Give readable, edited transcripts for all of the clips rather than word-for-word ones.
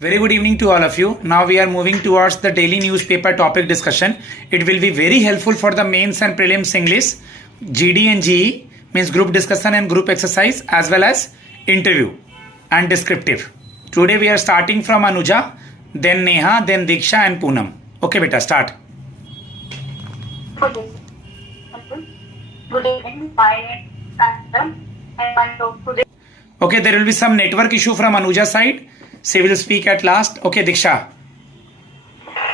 Very good evening to all of you. Now we are moving towards the daily newspaper topic discussion. It will be very helpful for the mains and prelims English, GD and GE, means group discussion and group exercise, as well as interview and descriptive. Today we are starting from Anuja, then Neha, then Diksha and Poonam. Okay beta, start. Okay. Good evening. I am and my talk today. Okay, there will be some network issue from Anuja side. She will speak at last. Okay, Diksha.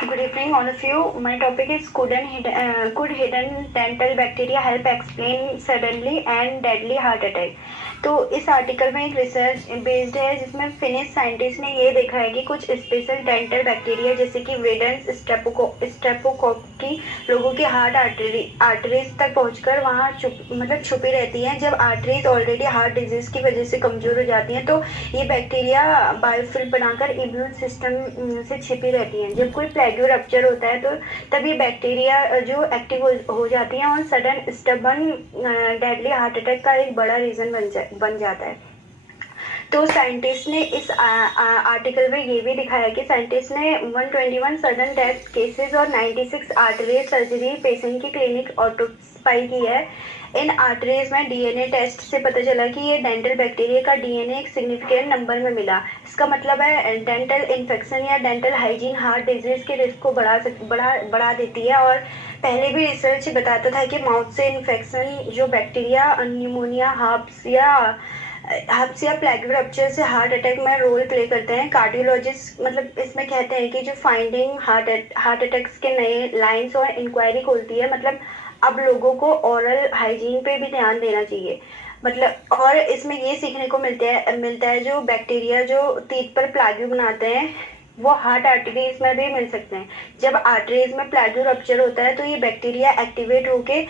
Good evening, all of you. My topic is could hidden dental bacteria help explain suddenly and deadly heart attack? तो इस article में एक research based है जिसमें finish scientist ने ये देखा है कि कुछ स्पेशल डेंटल बैक्टीरिया जैसे कि वेडेंस स्ट्रेप्टोकोक्की लोगों की हार्ट आर्टरीज तक पहुंचकर वहाँ छुपी रहती हैं। जब आर्टरीज ऑलरेडी हार्ट डिजीज की वजह से कमजोर हो जाती हैं तो ये बैक्टीरिया बायोफिल्म बनाकर इम्यून सिस्टम से छिपी रहती हैं। जब कोई प्लेग्यू रप्चर होता है तो तब ये बैक्टीरिया जो एक्टिव हो जाती हैं और sudden stubborn deadly heart attack का एक बड़ा रीजन बन जाता है। तो साइंटिस्ट ने इस आर्टिकल में ये भी दिखाया कि साइंटिस्ट ने 121 सडन डेथ केसेस और 96 आर्टरी सर्जरी पेशेंट की क्लिनिक ऑटोप्सी की है। इन आर्टरीज में डीएनए टेस्ट से पता चला कि ये डेंटल बैक्टीरिया का डीएनए एक सिग्निफिकेंट नंबर में मिला। इसका मतलब है डेंटल इन्फेक्शन या डेंटल हाइजीन हार्ट डिजीज के रिस्क को बढ़ा देती है। और पहले भी रिसर्च बताता था कि माउथ से इन्फेक्शन जो बैक्टीरिया न्यूमोनिया हब्स या प्लेग्यू रप्चर से हार्ट अटैक में रोल प्ले करते हैं। कार्डियोलॉजिस्ट मतलब इसमें कहते हैं कि जो फाइंडिंग हार्ट अटैक्स के नए लाइंस और इंक्वायरी खोलती है। मतलब अब लोगों को ओरल हाइजीन पे भी ध्यान देना चाहिए। मतलब और इसमें ये सीखने को मिलता है जो बैक्टीरिया जो टीथ पर प्लेग्यू बनाते हैं वो हार्ट आर्टरीज में भी मिल सकते हैं। जब आर्टरीज में प्लेग्यू रप्चर होता है तो ये बैक्टीरिया एक्टिवेट होके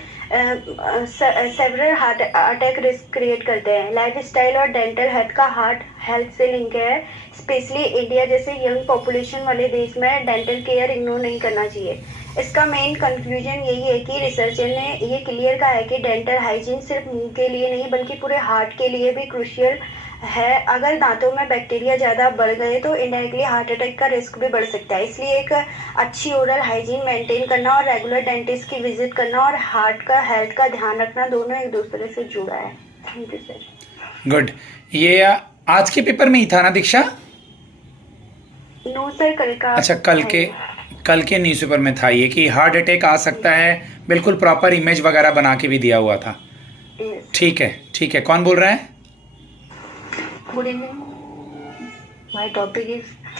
several heart attack risk create करते हैं। लाइफस्टाइल और डेंटल हेल्थ का हार्ट हेल्थ से लिंक है। स्पेशली इंडिया जैसे यंग पॉपुलेशन वाले देश में डेंटल केयर इग्नोर नहीं करना चाहिए। इसका मेन कंक्लूजन यही है कि रिसर्चर ने ये क्लियर कहा है कि डेंटल हाइजीन सिर्फ मुंह के लिए नहीं बल्कि पूरे हार्ट के लिए भी क्रूशियल है। अगर दांतों में बैक्टीरिया ज़्यादा बढ़ गए तो इनडायरेक्टली हार्ट अटैक का रिस्क भी बढ़ सकता है। इसलिए एक अच्छी ओरल हाइजीन मेंटेन करना और रेगुलर डेंटिस्ट की विजिट करना और हार्ट का हेल्थ का ध्यान रखना दोनों एक दूसरे से जुड़ा है। Thank you sir. गुड। ये आज के पेपर में ही था ना दीक्षा? नो सर, कल का। अच्छा, कल के न्यूज़पेपर में था ये कि हार्ट अटैक आ सकता है। बिल्कुल प्रॉपर इमेज वगैरह बना के भी दिया हुआ था। ठीक है। कौन बोल रहा है? Good evening. My topic is